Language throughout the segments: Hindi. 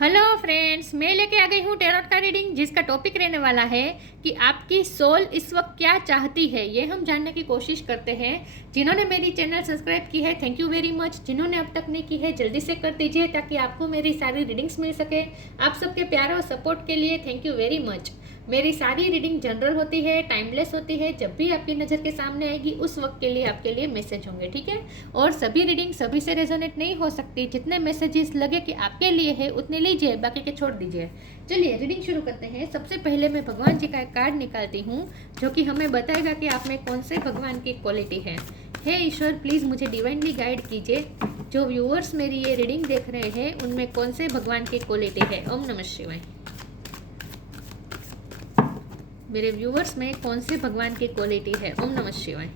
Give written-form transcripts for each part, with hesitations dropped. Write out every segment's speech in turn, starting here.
हेलो फ्रेंड्स, मैं लेके आ गई हूँ टैरोट का रीडिंग, जिसका टॉपिक रहने वाला है कि आपकी सोल इस वक्त क्या चाहती है। ये हम जानने की कोशिश करते हैं। जिन्होंने मेरी चैनल सब्सक्राइब की है, थैंक यू वेरी मच। जिन्होंने अब तक नहीं की है, जल्दी से कर दीजिए ताकि आपको मेरी सारी रीडिंग्स मिल सके। आप सबके प्यार और सपोर्ट के लिए थैंक यू वेरी मच। मेरी सारी रीडिंग जनरल होती है, टाइमलेस होती है। जब भी आपकी नज़र के सामने आएगी उस वक्त के लिए आपके लिए मैसेज होंगे, ठीक है। और सभी रीडिंग सभी से रेजोनेट नहीं हो सकती। जितने मैसेजेस लगे कि आपके लिए है उतने लीजिए, बाकी के छोड़ दीजिए। चलिए रीडिंग शुरू करते हैं। सबसे पहले मैं भगवान जी का एक कार्ड निकालती हूँ जो कि हमें बताएगा कि आप में कौन से भगवान की क्वालिटी है। हे ईश्वर, प्लीज़ मुझे डिवाइनली गाइड कीजिए। जो व्यूअर्स मेरी ये रीडिंग देख रहे हैं उनमें कौन से भगवान की क्वालिटी है। ओम नमः शिवाय। मेरे व्यूअर्स में कौन से भगवान की क्वालिटी है। ओम नमः शिवाय।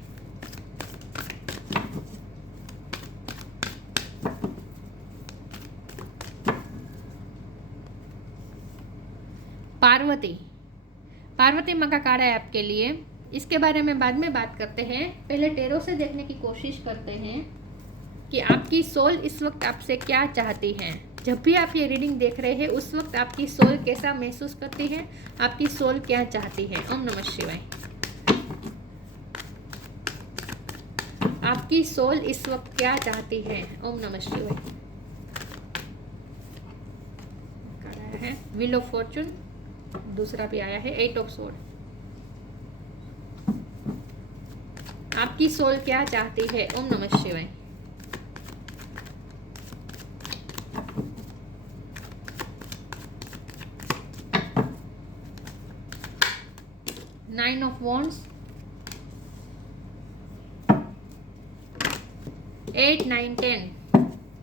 पार्वती माँ का कार्ड है आपके लिए। इसके बारे में बाद में बात करते हैं। पहले टेरो से देखने की कोशिश करते हैं कि आपकी सोल इस वक्त आपसे क्या चाहती है। जब भी आप ये रीडिंग देख रहे हैं उस वक्त आपकी सोल कैसा महसूस करती है, आपकी सोल क्या चाहती है। ओम नमः शिवाय। आपकी सोल इस वक्त क्या चाहती है। ओम नमः शिवाय। आया है व्हील ऑफ फॉर्चून, दूसरा भी आया है एट ऑफ सोर्ड। आपकी सोल क्या चाहती है। ओम नमः शिवाय। Nine of wands, 8, 9, 10।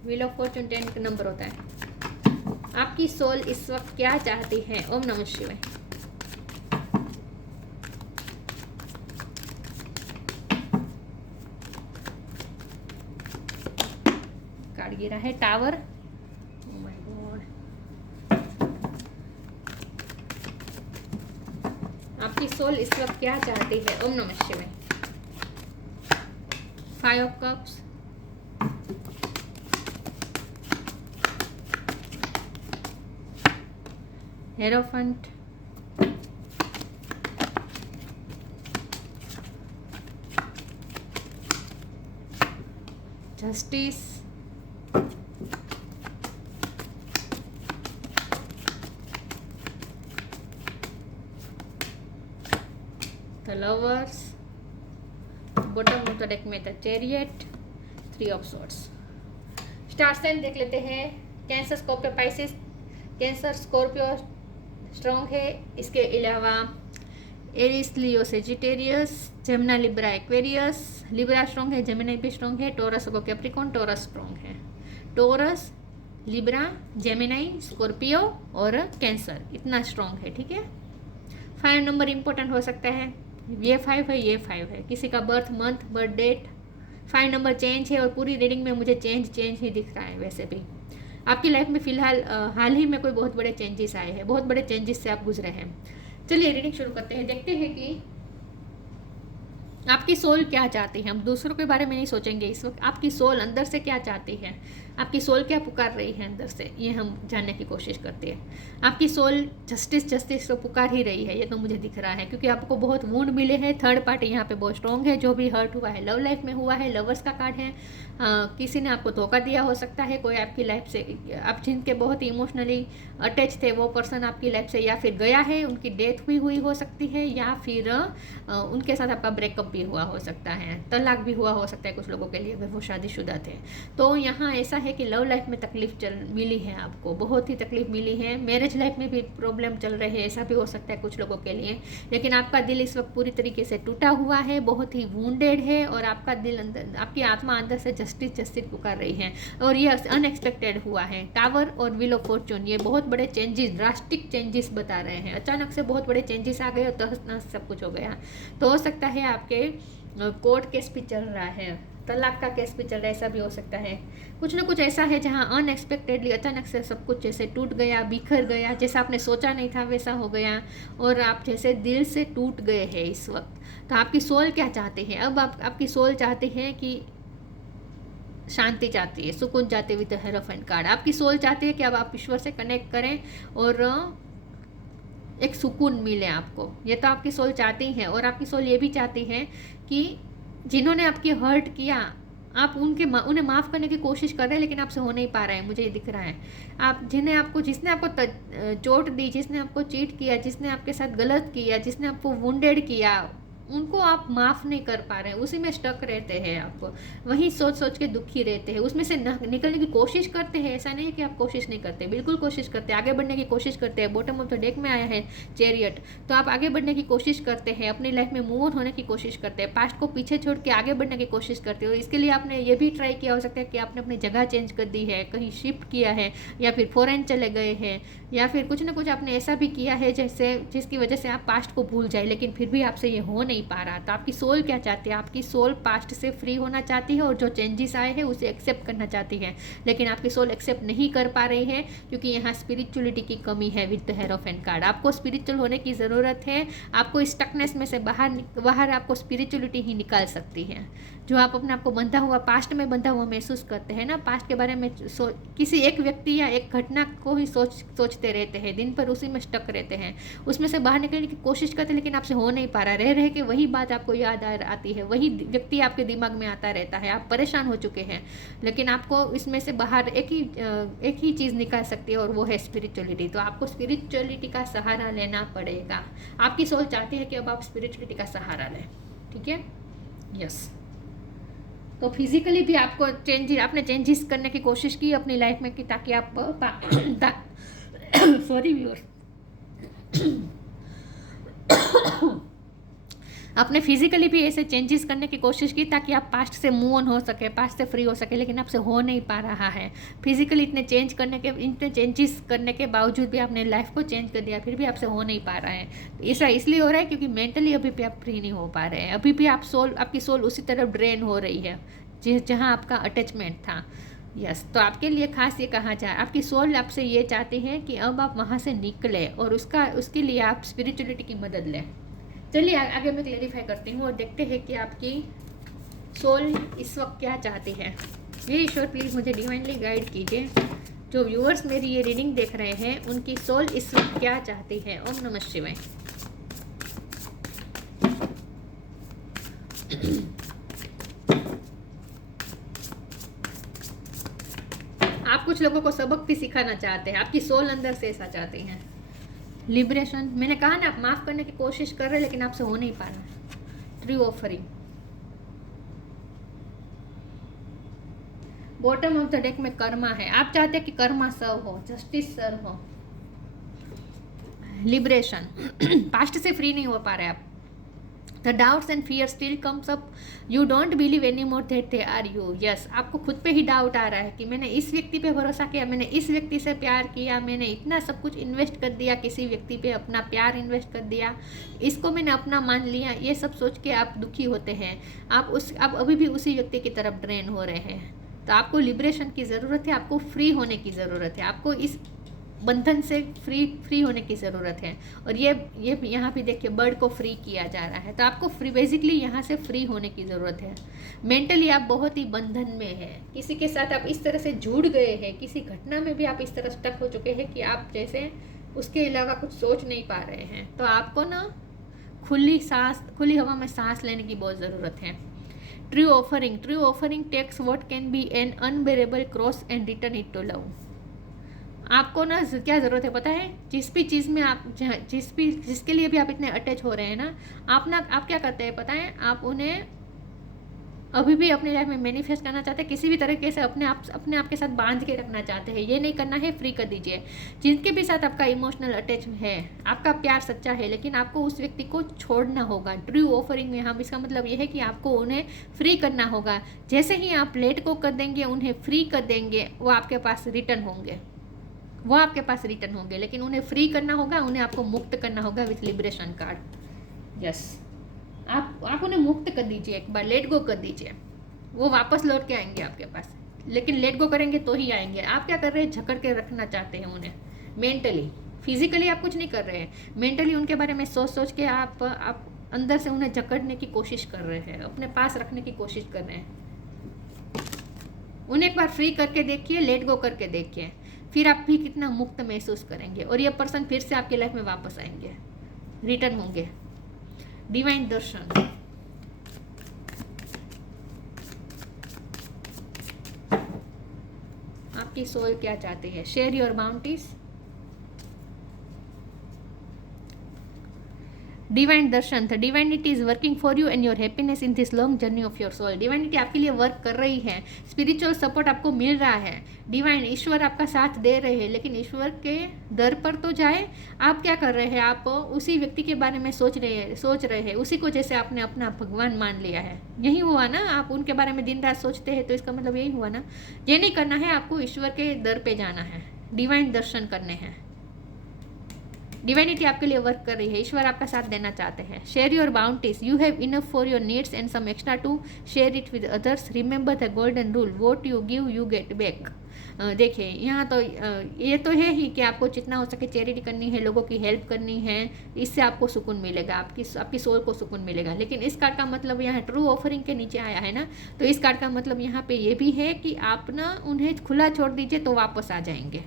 Wheel of Fortune 10 का नंबर होता है। आपकी सोल इस वक्त क्या चाहती है। ओम नमः शिवाय। कार्ड गिरा है टावर। Oh my God. आपकी सोल इस वक्त क्या चाहती है। ओम नमः शिवाय। 5 of cups, hierophant, justice, the lovers, bottom of the deck में the chariot, 3 of swords. Star sign देख लेते हैं। Cancer, Scorpio, Pisces. Cancer, Scorpio strong है। इसके अलावा Aries, Leo, Sagittarius, Gemini, Libra, Aquarius. Libra strong है, जेमिनी भी स्ट्रॉन्ग है। टोरस को कैप्रिकॉन, टोरस स्ट्रॉन्ग है। टोरस, लिब्रा, जेमिनी, स्कॉर्पियो और कैंसर इतना स्ट्रॉन्ग है, ठीक है। 5 नंबर इंपॉर्टेंट हो सकता है। ये 5 है, ये 5 है। किसी का birth month, birth date. 5 number change है और पूरी रीडिंग में मुझे चेंज ही दिख रहा है। वैसे भी आपकी लाइफ में फिलहाल हाल ही में कोई बहुत बड़े चेंजेस आए हैं, बहुत बड़े चेंजेस से आप गुजरे हैं। चलिए रीडिंग शुरू करते हैं। देखते हैं कि आपकी सोल क्या चाहती है। हम दूसरों के बारे में नहीं सोचेंगे इस वक्त। आपकी सोल अंदर से क्या चाहती है, आपकी सोल क्या पुकार रही है अंदर से, ये हम जानने की कोशिश करते हैं। आपकी सोल जस्टिस को पुकार ही रही है, ये तो मुझे दिख रहा है, क्योंकि आपको बहुत वुंड मिले हैं। थर्ड पार्टी यहाँ पे बहुत स्ट्रॉन्ग है। जो भी हर्ट हुआ है लव लाइफ में हुआ है। लवर्स का कार्ड है। किसी ने आपको धोखा दिया हो सकता है। कोई आपकी लाइफ से, आप जिनके बहुत इमोशनली अटैच थे वो पर्सन आपकी लाइफ से या फिर गया है, उनकी डेथ हुई हो सकती है, या फिर उनके साथ आपका ब्रेकअप भी हुआ हो सकता है, तलाक भी हुआ हो सकता है कुछ लोगों के लिए अगर वो शादीशुदा थे। तो यहाँ ऐसा है कि लव लाइफ में तकलीफ मिली है, आपको बहुत ही तकलीफ मिली है। मैरिज लाइफ में भी प्रॉब्लम चल रहे हैं, ऐसा भी हो सकता है कुछ लोगों के लिए। लेकिन आपका दिल इस वक्त पूरी तरीके से टूटा हुआ है, बहुत ही वुंडेड है, और आपका दिल अंदर, आपकी आत्मा अंदर से जस्टिस पुकार रही है। और ये अनएक्सपेक्टेड हुआ है। टावर और व्हील ऑफ फॉर्चून, ये बहुत बड़े चेंजेस, ड्रास्टिक चेंजेस बता रहे हैं। अचानक से बहुत बड़े चेंजेस आ गए और तहस नहस सब कुछ हो गया। तो हो सकता है आपके कोर्ट केस भी चल रहा है, तलाक का केस भी चल रहा है, ऐसा भी हो सकता है। कुछ ना कुछ ऐसा है जहाँ अनएक्सपेक्टेडली अचानक से सब कुछ जैसे टूट गया, बिखर गया, जैसा आपने सोचा नहीं था वैसा हो गया, और आप जैसे दिल से टूट गए हैं इस वक्त। तो आपकी सोल क्या चाहती है। अब आपकी सोल चाहती है कि शांति चाहती है, सुकून चाहती है विद हेरोफेंट कार्ड। आपकी सोल चाहती है कि अब आप ईश्वर से कनेक्ट करें और एक सुकून मिले आपको। ये तो आपकी सोल चाहती है। और आपकी सोल ये भी चाहती है कि जिन्होंने आपकी हर्ट किया, आप उन्हें माफ़ करने की कोशिश कर रहे हैं, लेकिन आपसे हो नहीं पा रहा है, मुझे ये दिख रहा है। आप जिसने आपको चोट दी, जिसने आपको चीट किया, जिसने आपके साथ गलत किया, जिसने आपको वुंडेड किया, उनको आप माफ़ नहीं कर पा रहे हैं, उसी में स्टक रहते हैं। आप वहीं सोच सोच के दुखी रहते हैं, उसमें से निकलने की कोशिश करते हैं। ऐसा नहीं है कि आप कोशिश नहीं करते, बिल्कुल कोशिश करते हैं, आगे बढ़ने की कोशिश करते हैं। बॉटम ऑफ द डेक में आया है चैरियट, तो आप आगे बढ़ने की कोशिश करते हैं, अपनी लाइफ में मूव ऑन होने की कोशिश करते हैं, पास्ट को पीछे छोड़ के आगे बढ़ने की कोशिश करते हो। इसके लिए आपने ये भी ट्राई किया हो सकता है कि आपने अपनी जगह चेंज कर दी है, कहीं शिफ्ट किया है, या फिर फॉरेन चले गए हैं, या फिर कुछ ना कुछ आपने ऐसा भी किया है जिसकी वजह से आप पास्ट को भूल जाए, लेकिन फिर भी आपसे ये हो नहीं पा रहा। तो आपकी सोल क्या चाहती है? आपकी सोल पास्ट से फ्री होना चाहती है और जो चेंजेस आए हैं उसे एक्सेप्ट करना चाहती है, लेकिन आपकी सोल एक्सेप्ट नहीं कर पा रही है क्योंकि यहाँ स्पिरिचुअलिटी की कमी है विद द हेरोफेंट कार्ड। आपको स्पिरिचुअल होने की ज़रूरत है। आपको स्टकनेस में से बाहर आपको स्पिरिचुअलिटी ही निकाल सकती है। जो आप अपने आपको बंधा हुआ, पास्ट में बंधा हुआ महसूस करते हैं ना, पास्ट के बारे में किसी एक व्यक्ति या एक घटना को ही सोचते रहते हैं, दिन भर उसी में स्टक रहते हैं, उसमें से बाहर निकलने की कोशिश करते हैं, लेकिन आपसे हो नहीं पा रहा। रह के वही बात आपको याद आती है, वही व्यक्ति आपके दिमाग में आता रहता है, आप परेशान हो चुके हैं, लेकिन आपको इसमें से बाहर एक ही चीज़ निकाल सकती है और वो है स्पिरिचुअलिटी। तो आपको स्पिरिचुअलिटी का सहारा लेना पड़ेगा। आपकी सोच चाहती है कि अब आप स्पिरिचुअलिटी का सहारा लें, ठीक है? यस। तो फिजिकली भी आपने चेंजेस करने की कोशिश की अपनी लाइफ में कि ताकि आप सॉरी व्यूअर्स, आपने फिजिकली भी ऐसे चेंजेस करने की कोशिश की ताकि आप पास्ट से मूव ऑन हो सके, पास्ट से फ्री हो सके, लेकिन आपसे हो नहीं पा रहा है। फिजिकली इतने चेंजेस करने के बावजूद भी आपने लाइफ को चेंज कर दिया, फिर भी आपसे हो नहीं पा रहा है। तो ऐसा इसलिए हो रहा है क्योंकि मेंटली अभी भी आप फ्री नहीं हो पा रहे हैं। अभी भी आपकी सोल उसी तरफ ड्रेन हो रही है जहाँ आपका अटैचमेंट था। यस। तो आपके लिए खास ये कहा जाए, आपकी सोल आपसे ये चाहती है कि अब आप वहाँ से निकले और उसके लिए आप स्पिरिचुअलिटी की मदद लें। चलिए आगे मैं क्लेरिफाई करती हूँ और देखते हैं कि आपकी सोल इस वक्त क्या चाहती है। ये ईश्वर प्लीज़ मुझे डिवाइनली गाइड कीजिए। जो व्यूअर्स मेरी ये रीडिंग देख रहे हैं उनकी सोल इस वक्त क्या चाहती है। ओम नमः शिवाय। आप कुछ लोगों को सबक भी सिखाना चाहते हैं, आपकी सोल अंदर से ऐसा चाहती है। लिबरेशन, मैंने कहा ना, आप माफ़ करने की कोशिश कर रहे हैं लेकिन आपसे हो नहीं पा रहा। True offering, bottom of the deck में कर्मा है। आप चाहते हैं कि कर्मा सर्व हो, जस्टिस सर्व हो। लिबरेशन, पास्ट से फ्री नहीं हो पा रहे आप। The doubts and fear still comes up, you don't believe anymore that they are you. Yes, आपको खुद पे ही डाउट आ रहा है कि मैंने इस व्यक्ति पे भरोसा किया, मैंने इस व्यक्ति से प्यार किया, मैंने इतना सब कुछ इन्वेस्ट कर दिया, किसी व्यक्ति पे अपना प्यार इन्वेस्ट कर दिया, इसको मैंने अपना मान लिया। ये सब सोच के आप दुखी होते हैं। आप अभी भी उसी व्यक्ति की तरफ ड्रेन हो रहे हैं। तो आपको लिबरेशन की ज़रूरत है, आपको फ्री होने की ज़रूरत है, आपको इस बंधन से फ्री होने की ज़रूरत है। और ये यहाँ पे देखिए बर्ड को फ्री किया जा रहा है। तो आपको बेसिकली यहाँ से फ्री होने की ज़रूरत है। मेंटली आप बहुत ही बंधन में हैं, किसी के साथ आप इस तरह से जुड़ गए हैं, किसी घटना में भी आप इस तरह स्टक हो चुके हैं कि आप जैसे उसके अलावा कुछ सोच नहीं पा रहे हैं। तो आपको ना खुली हवा में सांस लेने की बहुत ज़रूरत है। True offering takes what can be an unbearable cross and return it to love. आपको ना क्या ज़रूरत है पता है? जिस भी चीज़ में आप जिसके लिए भी आप इतने अटैच हो रहे हैं ना, आप क्या करते हैं पता है? आप उन्हें अभी भी अपनी लाइफ में मैनिफेस्ट करना चाहते हैं, किसी भी तरीके से अपने आप के साथ बांध के रखना चाहते हैं। ये नहीं करना है, फ्री कर दीजिए। जिनके भी साथ आपका इमोशनल अटैच है, आपका प्यार सच्चा है, लेकिन आपको उस व्यक्ति को छोड़ना होगा। ट्रू ऑफरिंग में हम इसका मतलब ये है कि आपको उन्हें फ्री करना होगा। जैसे ही आप लेट को कर देंगे, उन्हें फ्री कर देंगे, वो आपके पास रिटर्न होंगे, लेकिन उन्हें फ्री करना होगा, उन्हें आपको मुक्त करना होगा विथ लिबरेशन कार्ड। यस, आप उन्हें मुक्त कर दीजिए, एक बार लेट गो कर दीजिए, वो वापस लौट के आएंगे आपके पास। लेकिन लेट गो करेंगे तो ही आएंगे। आप क्या कर रहे हैं? जकड़ के रखना चाहते हैं उन्हें मेंटली। फिजिकली आप कुछ नहीं कर रहे हैं, मेंटली उनके बारे में सोच के आप अंदर से उन्हें जकड़ने की कोशिश कर रहे हैं, अपने पास रखने की कोशिश कर रहे हैं। उन्हें एक बार फ्री करके देखिए, लेट गो करके देखिए, फिर आप भी कितना मुक्त महसूस करेंगे और ये पर्सन फिर से आपकी लाइफ में वापस आएंगे, रिटर्न होंगे। डिवाइन दर्शन। आपकी सोल क्या चाहती है? Share your bounties. डिवाइन दर्शन। The divinity is working for you and your happiness in this long journey of your soul. Divinity आपके लिए वर्क कर रही है, स्पिरिचुअल सपोर्ट आपको मिल रहा है, डिवाइन ईश्वर आपका साथ दे रहे हैं, लेकिन ईश्वर के दर पर तो जाए। आप क्या कर रहे हैं? आप उसी व्यक्ति के बारे में सोच रहे हैं, उसी को जैसे आपने अपना भगवान मान लिया है। यही हुआ ना, आप उनके बारे में दिन रात सोचते हैं, तो इसका मतलब यही हुआ ना। ये नहीं करना है, आपको ईश्वर के दर पे जाना है, डिवाइन दर्शन करने हैं। डिवाइनिटी आपके लिए वर्क कर रही है, ईश्वर आपका साथ देना चाहते हैं। Share your bounties, you have enough for your needs and some extra to share it with others. Remember the golden rule, what you give you get back. देखिए यहाँ तो ये तो है ही कि आपको जितना हो सके चैरिटी करनी है, लोगों की हेल्प करनी है, इससे आपको सुकून मिलेगा, आपकी सोल को सुकून मिलेगा। लेकिन इस कार्ड का मतलब यहाँ ट्रू ऑफरिंग के नीचे आया है ना, तो इस कार्ड का मतलब यहाँ पे ये भी है कि आप ना उन्हें खुला छोड़ दीजिए तो वापस आ जाएंगे।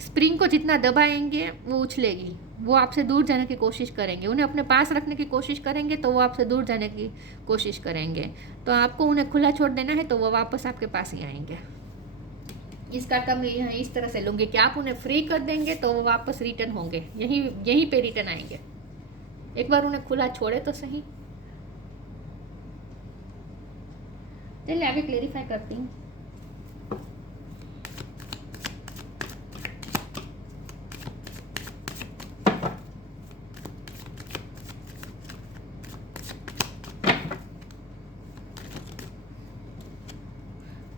स्प्रिंग को जितना दबाएंगे वो उछलेगी, वो आपसे दूर जाने की कोशिश करेंगे, उन्हें अपने पास रखने की कोशिश करेंगे तो वो आपसे दूर जाने की कोशिश करेंगे। तो आपको उन्हें खुला छोड़ देना है तो वो वापस आपके पास ही आएंगे। इस कार्ड का मैं यहाँ इस तरह से लूँगी कि आप उन्हें फ्री कर देंगे तो वो वापस रिटर्न होंगे, यहीं पे रिटर्न आएंगे। एक बार उन्हें खुला छोड़े तो सही। चलिए आगे क्लेरिफाई करती हूँ।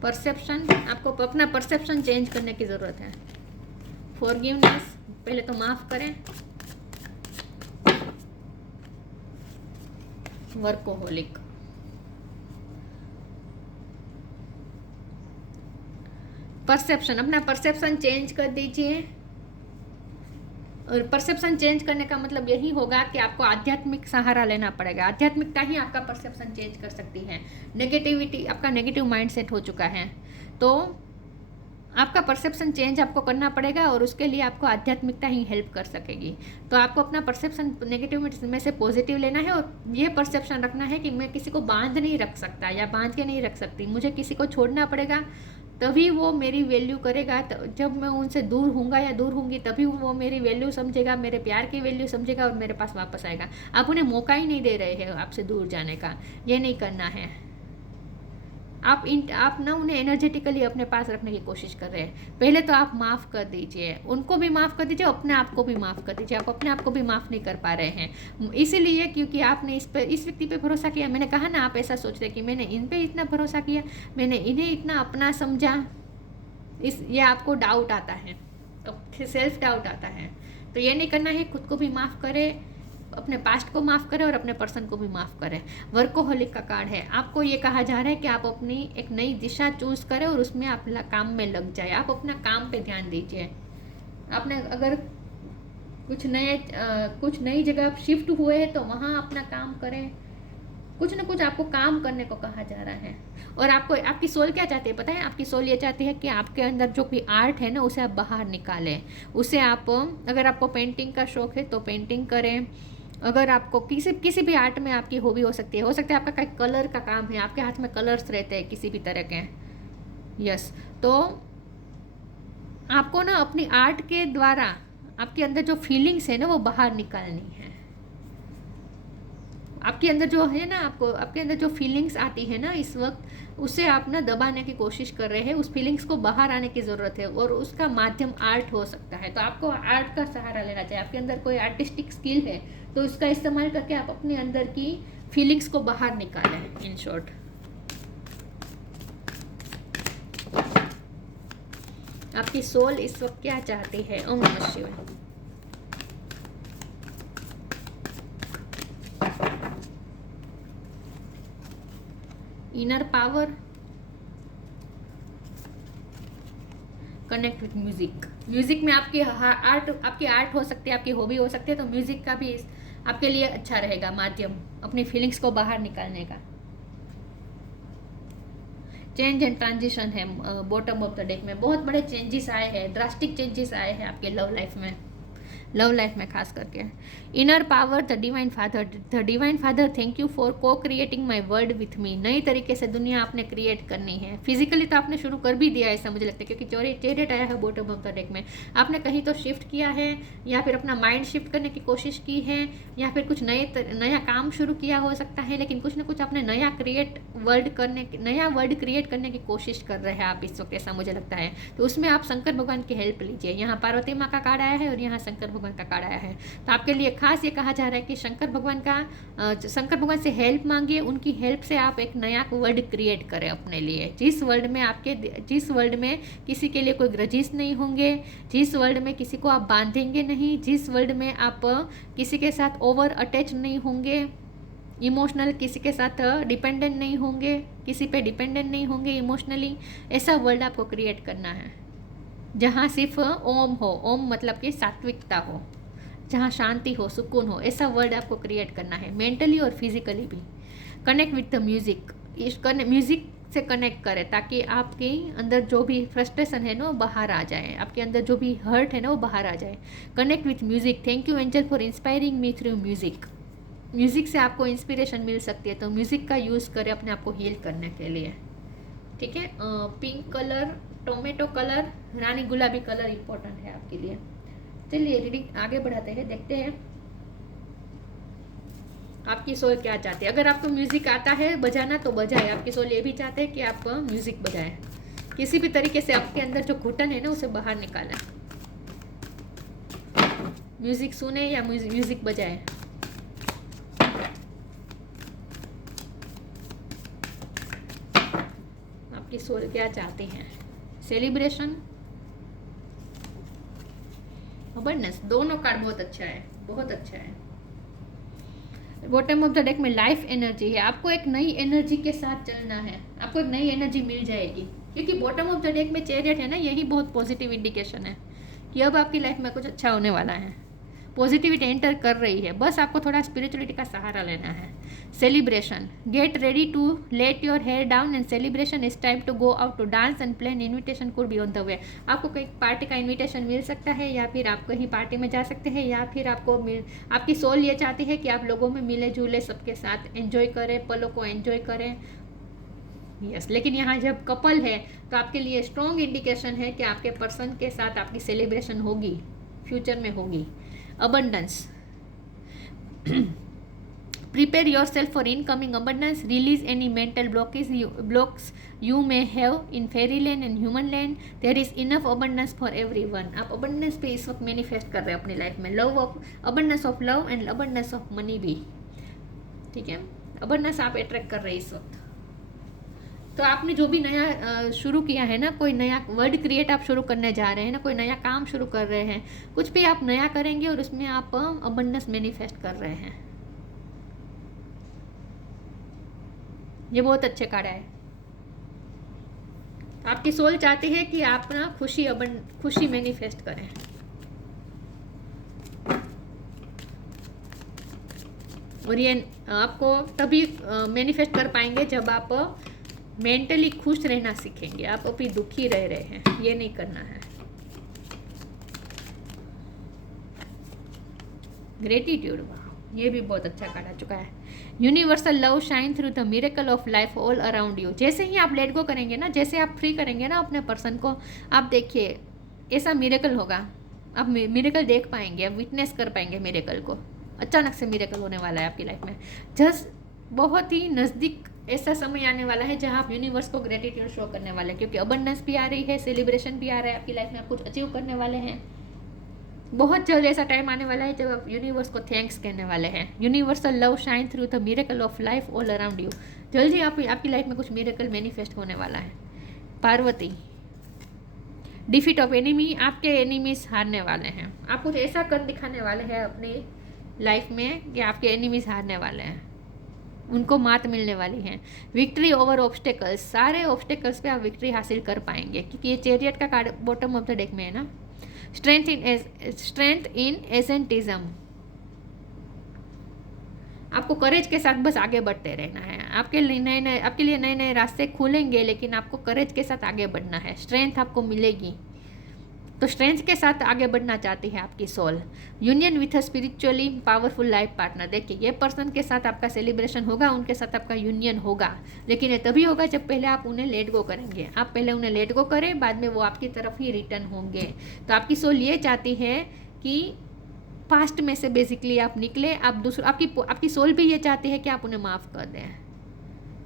परसेप्शन, आपको अपना परसेप्शन चेंज करने की ज़रूरत है। फॉरगिवनेस, पहले तो माफ़ करें। वर्कोहोलिक, परसेप्शन, अपना परसेप्शन चेंज कर दीजिए। और परसेप्शन चेंज करने का मतलब यही होगा कि आपको आध्यात्मिक सहारा लेना पड़ेगा। आध्यात्मिकता ही आपका परसेप्शन चेंज कर सकती है। नेगेटिविटी, आपका नेगेटिव माइंडसेट हो चुका है, तो आपका परसेप्शन चेंज आपको करना पड़ेगा और उसके लिए आपको आध्यात्मिकता ही हेल्प कर सकेगी। तो आपको अपना परसेप्शन नेगेटिव में से पॉजिटिव लेना है और ये परसेप्शन रखना है कि मैं किसी को बांध नहीं रख सकता या बांध के नहीं रख सकती, मुझे किसी को छोड़ना पड़ेगा तभी वो मेरी वैल्यू करेगा। जब मैं उनसे दूर हूँगा या दूर होंगी तभी वो मेरी वैल्यू समझेगा, मेरे प्यार की वैल्यू समझेगा और मेरे पास वापस आएगा। आप उन्हें मौका ही नहीं दे रहे हैं आपसे दूर जाने का, ये नहीं करना है। आप ना उन्हें एनर्जेटिकली अपने पास रखने की कोशिश कर रहे हैं। पहले तो आप माफ़ कर दीजिए, उनको भी माफ़ कर दीजिए, अपने आप को भी माफ़ कर दीजिए। आप अपने आप को भी माफ़ नहीं कर पा रहे हैं, इसीलिए क्योंकि आपने इस व्यक्ति पे भरोसा किया। मैंने कहा ना, आप ऐसा सोच रहे कि मैंने इन पे इतना भरोसा किया, मैंने इन्हें इतना अपना समझा, ये आपको डाउट आता है, सेल्फ डाउट आता है। तो ये नहीं करना है, खुद को भी माफ़ करें, अपने पास्ट को माफ़ करें और अपने पर्सन को भी माफ़ करें। वर्कोहोलिक का कार्ड है, आपको ये कहा जा रहा है कि आप अपनी एक नई दिशा चूज़ करें और उसमें आप काम में लग जाए। आप अपना काम पे ध्यान दीजिए। आपने अगर कुछ नई जगह आप शिफ्ट हुए हैं तो वहाँ अपना काम करें। कुछ ना कुछ आपको काम करने को कहा जा रहा है। और आपकी सोल क्या चाहती है पता है? आपकी सोल ये चाहती है कि आपके अंदर जो भी आर्ट है ना, उसे आप बाहर निकालें। उसे आप, अगर आपको पेंटिंग का शौक है तो पेंटिंग करें। अगर आपको किसी भी आर्ट में आपकी हॉबी हो सकती है आपका कहीं कलर का काम है, आपके हाथ में कलर्स रहते हैं किसी भी तरह के, यस, तो आपको ना अपनी आर्ट के द्वारा आपके अंदर जो फीलिंग्स है ना वो बाहर निकालनी है। आपके अंदर जो है ना, आपके अंदर जो फीलिंग्स आती है ना इस वक्त, उसे आप ना दबाने की कोशिश कर रहे हैं। उस फीलिंग्स को बाहर आने की ज़रूरत है और उसका माध्यम आर्ट हो सकता है। तो आपको आर्ट का सहारा लेना चाहिए। आपके अंदर कोई आर्टिस्टिक स्किल है तो उसका इस्तेमाल करके आप अपने अंदर की फीलिंग्स को बाहर निकालें। इन शॉर्ट, आपकी सोल इस वक्त क्या चाहती है? ओम नमः शिवाय। Inner power, connect with music. Music में आपकी आर्ट हो सकती है, आपकी हॉबी हो सकती है, तो म्यूजिक का भी आपके लिए अच्छा रहेगा माध्यम अपनी फीलिंग्स को बाहर निकालने का। चेंज एंड ट्रांजिशन है बॉटम ऑफ द डेक में। बहुत बड़े चेंजेस आए हैं, ड्रास्टिक चेंजेस आए हैं आपके लव लाइफ में खास करके। Inner power, the divine father thank you for को creating my world with me. नई तरीके से दुनिया आपने क्रिएट करनी है। फिजिकली तो आपने शुरू कर भी दिया है ऐसा मुझे लगता है, क्योंकि चैरियट आया है बॉटम ऑफ द डेक में। आपने कहीं तो शिफ्ट किया है, या फिर अपना माइंड शिफ्ट करने की कोशिश की है, या फिर कुछ नया काम शुरू किया हो सकता है, लेकिन कुछ ना कुछ आपने नया वर्ल्ड क्रिएट करने की कोशिश कर रहे हैं आप इस वक्त, ऐसा मुझे लगता है। तो उसमें आप शंकर भगवान की हेल्प लीजिए। यहाँ पार्वती माँ का कार्ड आया है और यहाँ शंकर भगवान का कार्ड आया है। तो आपके लिए खास ये कहा जा रहा है कि शंकर भगवान से हेल्प मांगिए। उनकी हेल्प से आप एक नया वर्ल्ड क्रिएट करें अपने लिए, जिस वर्ल्ड में किसी के लिए कोई ग्रजिस नहीं होंगे, जिस वर्ल्ड में किसी को आप बांधेंगे नहीं, जिस वर्ल्ड में आप किसी के साथ ओवर अटैच नहीं होंगे, इमोशनल किसी के साथ डिपेंडेंट नहीं होंगे, किसी पे डिपेंडेंट नहीं होंगे इमोशनली। ऐसा वर्ल्ड आपको क्रिएट करना है जहाँ सिर्फ ओम हो, ओम मतलब कि सात्विकता हो, जहाँ शांति हो, सुकून हो। ऐसा वर्ल्ड आपको क्रिएट करना है, मेंटली और फिजिकली भी। Connect with the music, music से कनेक्ट करें ताकि आपके अंदर जो भी फ्रस्ट्रेशन है ना वो बाहर आ जाए, आपके अंदर जो भी हर्ट है ना वो बाहर आ जाए। Connect with music, thank you angel for inspiring me through music. Music से आपको इंस्पिरेशन मिल सकती है, तो म्यूजिक का यूज़ करें अपने आप को हील करने के लिए। ठीक है, पिंक कलर, टोमेटो कलर, रानी गुलाबी कलर इंपॉर्टेंट है आपके लिए। चलिए रीडिंग आगे बढ़ाते हैं, देखते हैं आपकी सोल क्या चाहती है। अगर आपको म्यूजिक आता है बजाना तो बजाए। आपकी सोल ये भी चाहते हैं कि आप म्यूजिक बजाएं, किसी भी तरीके से आपके अंदर जो घुटन है ना उसे बाहर निकालें। म्यूजिक सुने या म्यूजिक बजाएं। आपकी सोल क्या चाहती है। सेलिब्रेशन, अबंडेंस, दोनों कार्ड बहुत अच्छा है, बहुत अच्छा है। बॉटम ऑफ द डेक में लाइफ एनर्जी है। आपको एक नई एनर्जी के साथ चलना है, आपको एक नई एनर्जी मिल जाएगी, क्योंकि बॉटम ऑफ द डेक में चैरियट है ना, यही बहुत पॉजिटिव इंडिकेशन है कि अब आपकी लाइफ में कुछ अच्छा होने वाला है। पॉजिटिविटी एंटर कर रही है, बस आपको थोड़ा स्पिरिचुअलिटी का सहारा लेना है। Celebration, get ready to let your hair down and celebration is time to go out to dance and plan. Invitation could be on the way. आपको कहीं पार्टी का इन्विटेशन मिल सकता है, या फिर आप कहीं पार्टी में जा सकते हैं, या फिर आपकी सोल ये चाहती है कि आप लोगों में मिले जुले सबके साथ एंजॉय करें, पलों को एंजॉय करें। यस, लेकिन यहाँ जब कपल है तो आपके लिए स्ट्रॉन्ग इंडिकेशन है कि आपके पर्सन के साथ आपकी सेलिब्रेशन होगी, फ्यूचर में होगी। Abundance. Prepare yourself for incoming abundance. Release any mental blocks you may have in fairyland and human land. There is enough abundance for everyone. आप abundance पे इस वक्त मैनिफेस्ट कर रहे हैं अपनी लाइफ में। abundance of love and abundance of money भी, ठीक है। abundance आप अट्रैक्ट कर रहे हैं इस वक्त। तो आपने जो भी नया शुरू किया है ना, कोई नया वर्ड क्रिएट आप शुरू करने जा रहे हैं ना, कोई नया काम शुरू कर रहे हैं, कुछ भी आप नया करेंगे और उसमें आप अबंडेंस मैनिफेस्ट कर रहे हैं। ये बहुत अच्छे कार्ड है। आपकी सोल चाहती है कि आप ना खुशी मैनिफेस्ट करें। और ये आपको तभी मैनिफेस्ट कर पाएंगे जब आप मेंटली खुश रहना सीखेंगे। आप अभी दुखी रह रहे हैं, ये नहीं करना है। ग्रेटिट्यूड, ये भी बहुत अच्छा कार्ड आ चुका है। Universal love shine through the miracle of life all around you. जैसे ही आप लेट गो करेंगे ना, जैसे आप फ्री करेंगे ना अपने पर्सन को, आप देखिए ऐसा मिरेकल होगा। आप मिरेकल देख पाएंगे, आप विटनेस कर पाएंगे मिरेकल को। अचानक से मिरेकल होने वाला है आपकी लाइफ में। जस्ट बहुत ही नज़दीक ऐसा समय आने वाला है जहां आप यूनिवर्स को ग्रेटिट्यूड शो करने वाले हैं, क्योंकि अबंडेंस भी आ रही है, सेलिब्रेशन भी आ रहा है आपकी लाइफ में। आप कुछ अचीव करने वाले हैं। बहुत जल्द ऐसा टाइम आने वाला है जब आप यूनिवर्स को थैंक्स कहने वाले हैं। Universal love shine through the miracle of life all around you. जल्द ही आपकी लाइफ में कुछ मिरेकल मैनिफेस्ट होने वाला है। पार्वती, डिफीट ऑफ एनिमी, आपके एनिमीज हारने वाले हैं। आप कुछ ऐसा कर दिखाने वाले हैं अपनी लाइफ में कि आपके एनिमीज हारने वाले हैं, उनको मात मिलने वाली है। विक्ट्री ओवर ऑब्स्टेकल्स, सारे ऑब्स्टेकल्स पे आप विक्ट्री हासिल कर पाएंगे, क्योंकि ये चैरियट का card bottom of the deck में है ना। स्ट्रेंथ इन एसेंटिज्म, आपको करेज के साथ बस आगे बढ़ते रहना है। आपके लिए नए नए रास्ते खुलेंगे, लेकिन आपको करेज के साथ आगे बढ़ना है। स्ट्रेंथ आपको मिलेगी, तो स्ट्रेंथ के साथ आगे बढ़ना चाहती है आपकी soul. Union with a spiritually powerful life partner. देखिए, ये पर्सन के साथ आपका सेलिब्रेशन होगा, उनके साथ आपका यूनियन होगा, लेकिन ये तभी होगा जब पहले आप उन्हें लेट गो करेंगे। आप पहले उन्हें लेट गो करें, बाद में वो आपकी तरफ ही रिटर्न होंगे। तो आपकी सोल ये चाहती है कि पास्ट में से बेसिकली आप निकले। आपकी सोल भी ये चाहती है कि आप उन्हें माफ़ कर दें।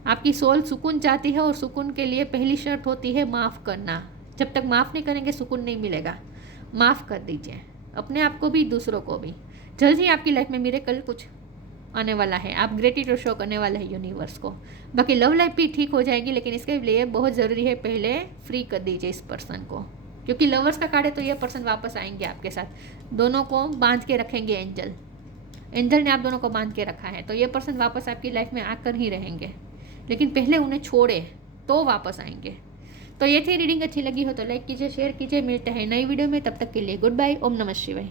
आपकी सोल सुकून चाहती है, और सुकून के लिए पहली शर्त होती है माफ़ करना। जब तक माफ़ नहीं करेंगे सुकून नहीं मिलेगा। माफ़ कर दीजिए, अपने आप को भी, दूसरों को भी। जल्द ही आपकी लाइफ में मिरेकल कुछ आने वाला है। आप ग्रेटिट्यूड शो करने वाले हैं यूनिवर्स को। बाकी लव लाइफ भी ठीक हो जाएगी, लेकिन इसके लिए बहुत ज़रूरी है पहले फ्री कर दीजिए इस पर्सन को, क्योंकि लवर्स का कार्ड है तो ये पर्सन वापस आएंगे आपके साथ। दोनों को बांध के रखेंगे एंजल ने आप दोनों को बांध के रखा है, तो ये पर्सन वापस आपकी लाइफ में आकर ही रहेंगे, लेकिन पहले उन्हें छोड़े तो वापस आएंगे। तो ये थी रीडिंग। अच्छी लगी हो तो लाइक कीजिए, शेयर कीजिए। मिलते हैं नई वीडियो में, तब तक के लिए गुड बाय। ओम नमः शिवाय।